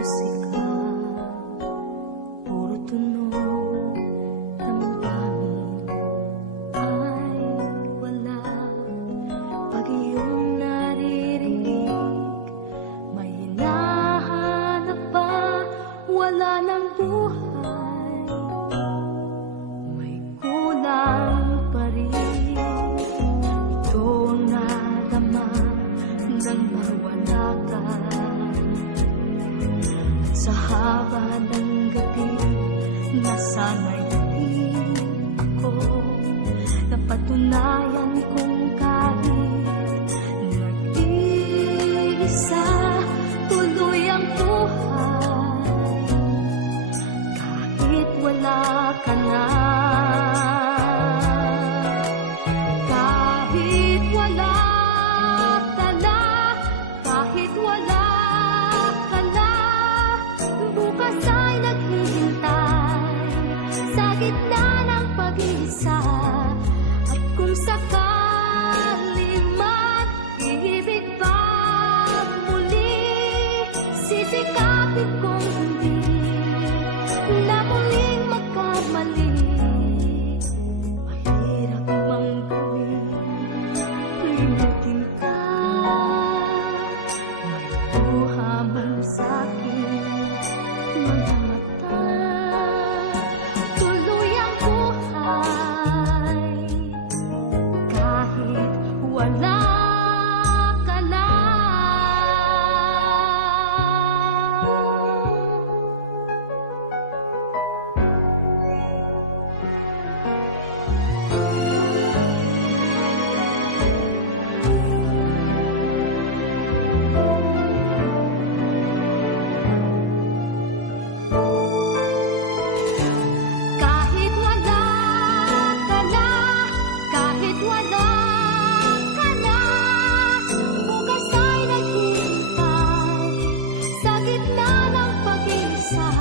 musika, puro tunog, damdamin ay wala. Pag iyong naririnig, may hinahanap pa, wala ng buhay, may kulang pa rin. Ito ang nadama nang mawala ka. Sa haba ng gabi, nasanay din ako, napatunayan kong kahit nag-iisa, tuloy ang buhay, kahit wala ka na. Kahit wala ka na, kahit wala ka na, bukas ay naghihintay sa gitna ng pag-iisa. At kung sakali man iibig pa muli, sisikapin kong hindi na muling magkamali. Mahirap mang gawin, limutin ka, may buha man sa'king mga mata. Tuloy ang buhay, kahit wala ka na. Kahit wala ka na, kahit wala ka na, bukas ay naghihintay sa gitna ng pag-iisa.